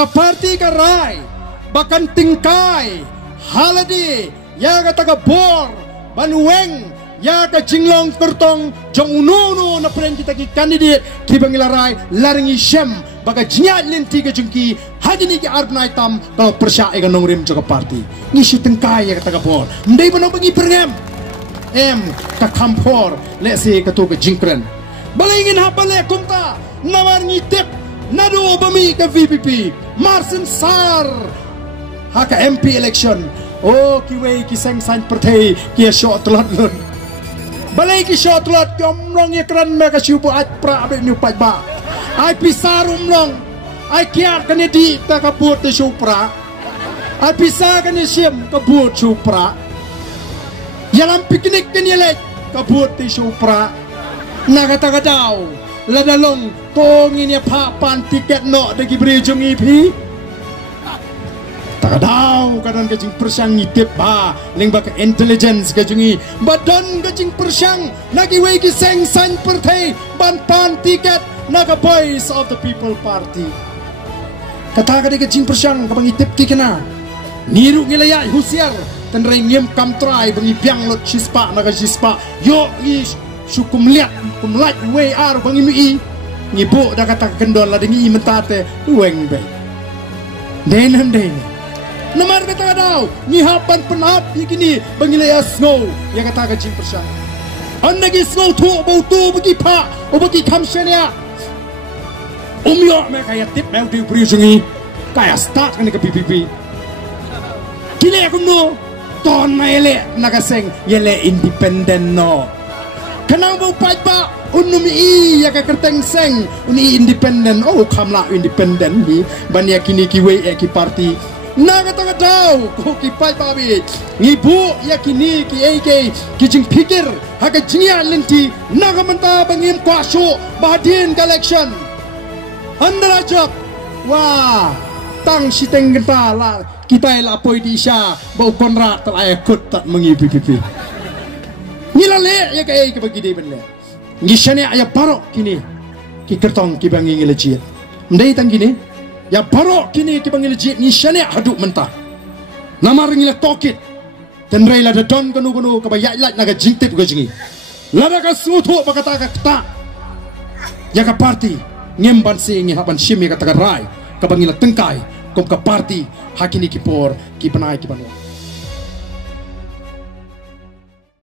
ka party ka rai bakan tingkai haladi ya ka taga bor banueng ya ka jinglong kurtong jong ununo na pren kita ki candidate ki bangilarai laringi shem baga jinyat linti ka jungki hadi ni ki arbnai tam kalau persya e nong rim ka party ngisi tingkai ya ka taga bor ndai banong bagi perngem ka kampor le se ka to ka jingkren balingin hapale kumta nawar ngitip nado bami ka VPP Marsin Sar haka MP election kiwe ki seng san pertai ki shot lot lun balai ki shot lot komrong ye kran me ka siupo at pra abe ni pat ba ai pisar umlong ai kiat kan di ta ka buat te supra ai pisar kan sim ka buat supra yalam piknik kan yelek ka buat te supra naga taga daw ladalong tong ini papan tiket no dagi beri jung ipi takadaw kanan kajing persyang ngitip ba ling baka intelligence kajungi badan kajing persyang nagi wei ki seng san pertai ban pan tiket naga voice of the people party kata kadi kajing persyang kabang ngitip ki kena niru ngilaya husiar tan ring ngem kam try bangi biang lot shispa naga shispa yo is sukum liat kumlat wei ar bangi mi ngibu dah kata kendol la dengi mentate weng be denan namar kata daw ngihapan penap ikini bangilaya snow ya kata kajing persyang annagi snow tu bau tu bagi pa o bagi kamshania yo me kaya tip mau di berisungi kaya start kan ke PPP kini aku no ton maile nagaseng yele independent no kanang bau pa unumi ya ka kerteng seng uni independent kamla independent bi ban ya kini kiwe ki party naga taga daw ko ki pai babi ngibu ya kini ki ki jing pikir haga jinya linti naga menta bangim kwaso badin election andra job wah tang siteng genta la kita la poi di sya bau konrat teraya kut tak mengi PPP nilale ya ki bagi de benle ngishane aya barok kini ki kertong ki bangi ngelejit ndai tang gini ya barok kini ki bangi ngelejit ngishane haduk mentah nama ringila tokit dan rela da don kanu ka bayat naga jingtip go jingi lada ka sutu bakata ka kta ya ka party ngemban singi haban shimi ka taga rai ka bangi tengkai kom ka party hakini ki por ki banai ki banwa